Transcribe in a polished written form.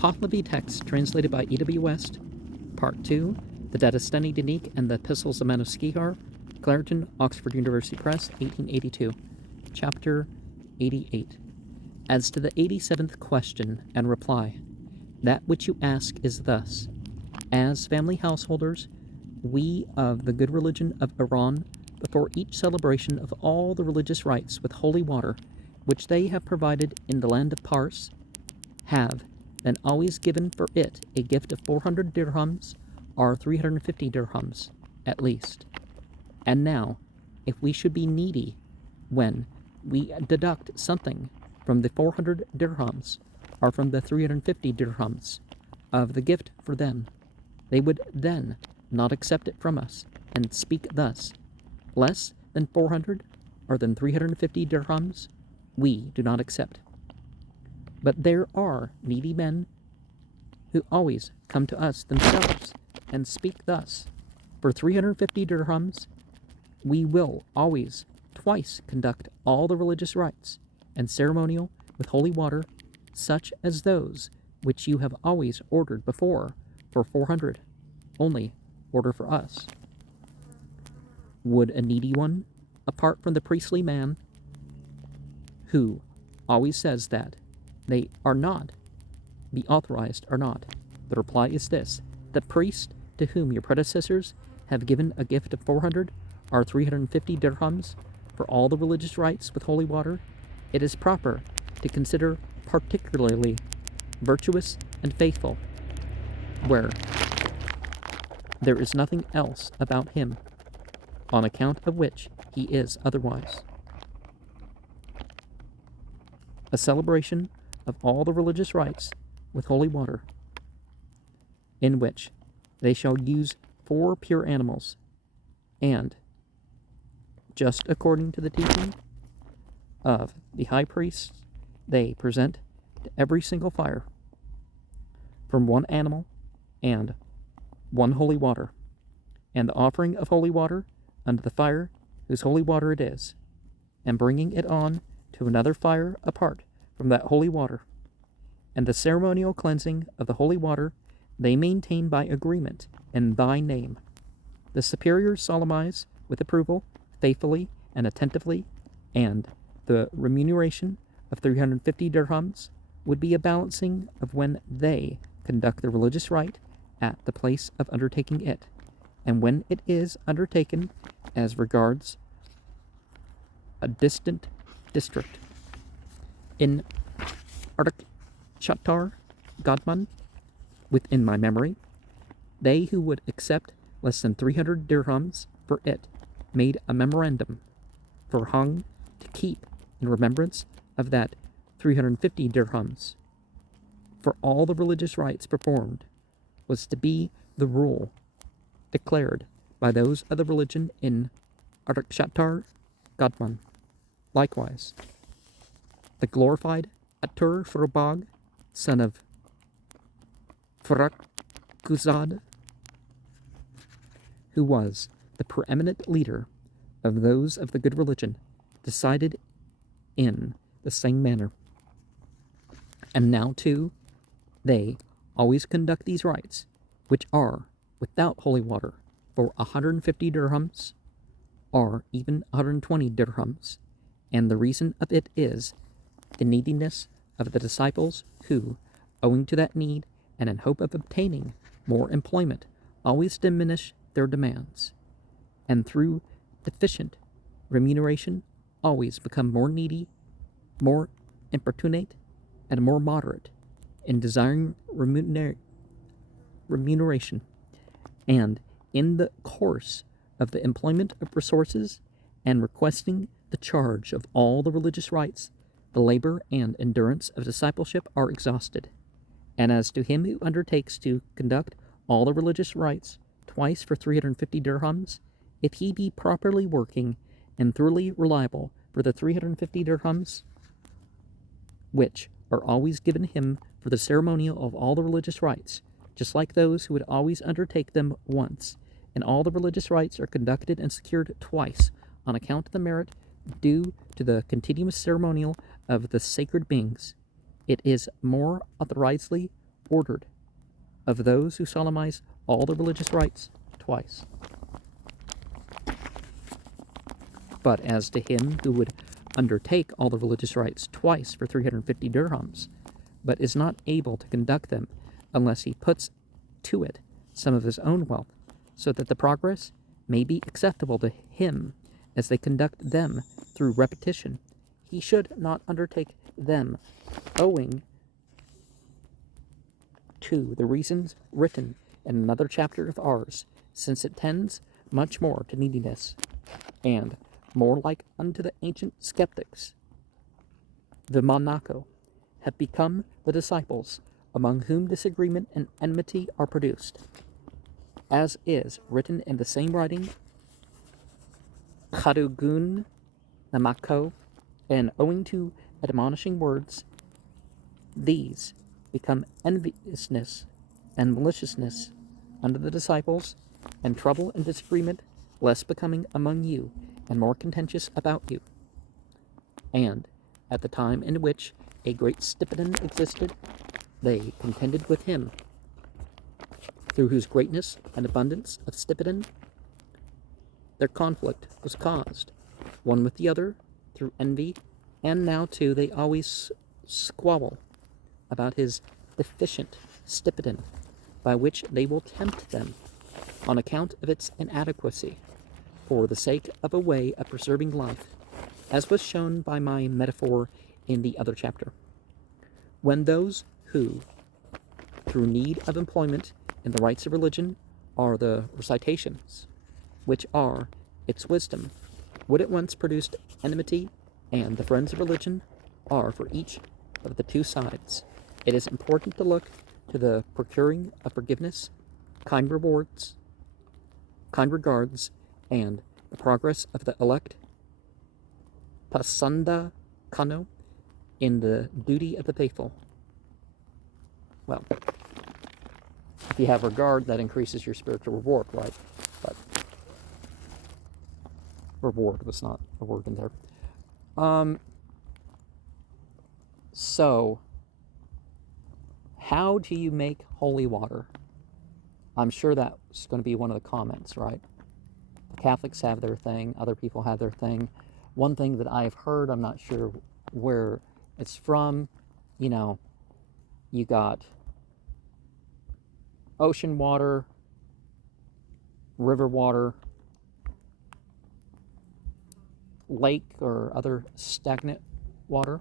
Pahlavi text translated by E.W. West, Part 2, the Dadistani Dinik and the Epistles of Manuskihar, Clareton, Oxford University Press, 1882. Chapter 88. As to the 87th question and reply, that which you ask is thus: as family householders, we of the good religion of Iran, before each celebration of all the religious rites with holy water, which they have provided in the land of Pars, have then always given for it a gift of 400 dirhams, or 350 dirhams, at least. And now, if we should be needy when we deduct something from the 400 dirhams, or from the 350 dirhams, of the gift for them, they would then not accept it from us, and speak thus: less than 400 or than 350 dirhams, we do not accept. But there are needy men who always come to us themselves and speak thus: for 350 dirhams, we will always twice conduct all the religious rites and ceremonial with holy water, such as those which you have always ordered before for 400, only order for us. Would a needy one, apart from the priestly man, who always says that they are not, be authorized or not? The reply is this: the priest to whom your predecessors have given a gift of 400 or 350 dirhams for all the religious rites with holy water, it is proper to consider particularly virtuous and faithful, where there is nothing else about him on account of which he is otherwise. A celebration of all the religious rites with holy water, in which they shall use 4 pure animals, and, just according to the teaching of the high priests, they present to every single fire from 1 animal and 1 holy water, and the offering of holy water unto the fire whose holy water it is, and bringing it on to another fire apart from that holy water, and the ceremonial cleansing of the holy water they maintain by agreement in thy name. The superiors solemnize with approval, faithfully and attentively, and the remuneration of 350 dirhams would be a balancing of when they conduct the religious rite at the place of undertaking it, and when it is undertaken as regards a distant district. In Shatar Godman, within my memory, they who would accept less than 300 dirhams for it made a memorandum for hung to keep in remembrance of that 350 dirhams for all the religious rites performed was to be the rule declared by those of the religion in Shatar Godman. Likewise, the glorified Atur Frobag, son of Farakuzad, who was the preeminent leader of those of the good religion, decided in the same manner. And now, too, they always conduct these rites, which are without holy water, for 150 dirhams, or even 120 dirhams, and the reason of it is the neediness of the disciples who, owing to that need and in hope of obtaining more employment, always diminish their demands, and through deficient remuneration always become more needy, more importunate, and more moderate in desiring remuneration, and in the course of the employment of resources and requesting the charge of all the religious rites, the labor and endurance of discipleship are exhausted. And as to him who undertakes to conduct all the religious rites twice for 350 dirhams, if he be properly working and thoroughly reliable for the 350 dirhams, which are always given him for the ceremonial of all the religious rites, just like those who would always undertake them once, and all the religious rites are conducted and secured twice on account of the merit due to the continuous ceremonial of the sacred beings, it is more authorizedly ordered of those who solemnize all the religious rites twice. But as to him who would undertake all the religious rites twice for 350 dirhams, but is not able to conduct them unless he puts to it some of his own wealth, so that the progress may be acceptable to him as they conduct them through repetition, he should not undertake them, owing to the reasons written in another chapter of ours, since it tends much more to neediness, and more like unto the ancient skeptics. The Monaco have become the disciples, among whom disagreement and enmity are produced, as is written in the same writing, Khadugun Namako, and owing to admonishing words, these become enviousness and maliciousness under the disciples, and trouble and disagreement less becoming among you, and more contentious about you. And at the time in which a great stipend existed, they contended with him, through whose greatness and abundance of stipend their conflict was caused, one with the other, through envy, and now too they always squabble about his deficient stipend, by which they will tempt them, on account of its inadequacy, for the sake of a way of preserving life, as was shown by my metaphor in the other chapter. When those who, through need of employment in the rites of religion, are the recitations, which are its wisdom, would at once produce enmity, and the friends of religion are for each of the two sides, it is important to look to the procuring of forgiveness, kind rewards, kind regards, and the progress of the elect Pasanda Kano in the duty of the faithful. Well, if you have regard, that increases your spiritual reward, right? But reward was not a word in there. So, how do you make holy water? I'm sure that's going to be one of the comments, right? The Catholics have their thing, other people have their thing. One thing that I've heard, I'm not sure where it's from, you got ocean water, river water, lake or other stagnant water.